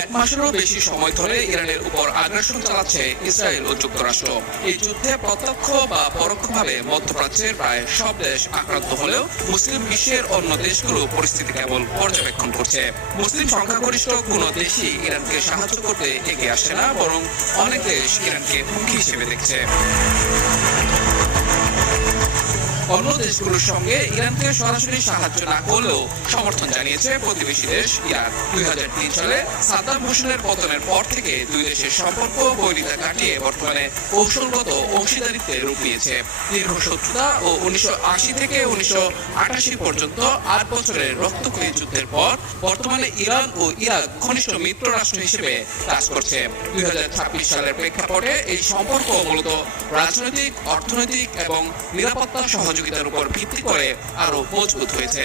এক মাসেরও বেশি সময় ধরে ইরানের উপর আগ্রাসন চালাচ্ছে ইসরায়েল ও যুক্তরাষ্ট্র। এই যুদ্ধে প্রত্যক্ষ বা পরোক্ষভাবে মধ্যপ্রাচ্যের প্রায় সব দেশ আক্রান্ত হলেও মুসলিম বিশ্বের অন্য দেশগুলো পরিস্থিতি কেবল পর্যবেক্ষণ করছে। মুসলিম সংখ্যাগরিষ্ঠ কোনো দেশই ইরানকে সাহায্য করতে এগিয়ে আসছে না, বরং অনেক দেশ ইরানকে হুমকি হিসেবে দেখছে। অন্য দেশগুলোর সঙ্গে ইরানকে সরাসরি সাহায্য না করলেও সমর্থন জানিয়েছে প্রতিবেশী দেশ ইরাক। 2003 সালে সাদ্দাম হোসেনের পতনের পর থেকে দুই দেশের সম্পর্ক বৈরিতা কাটিয়ে বর্তমানে কৌশলগত অংশীদারিত্বে রূপ নিয়েছে। দীর্ঘ শত্রুতা ও 1980 থেকে 1988 পর্যন্ত 8 বছরের রক্তক্ষয়ী যুদ্ধের পর বর্তমানে ইরান ও ইরাক ঘনিষ্ঠ মিত্র রাষ্ট্র হিসেবে কাজ করছে। 2026 সালের প্রেক্ষাপটে এই সম্পর্ক মূলত রাজনৈতিক, অর্থনৈতিক এবং নিরাপত্তা সহযোগিতার উপর ভিত্তি করে আরো মজবুত হয়েছে।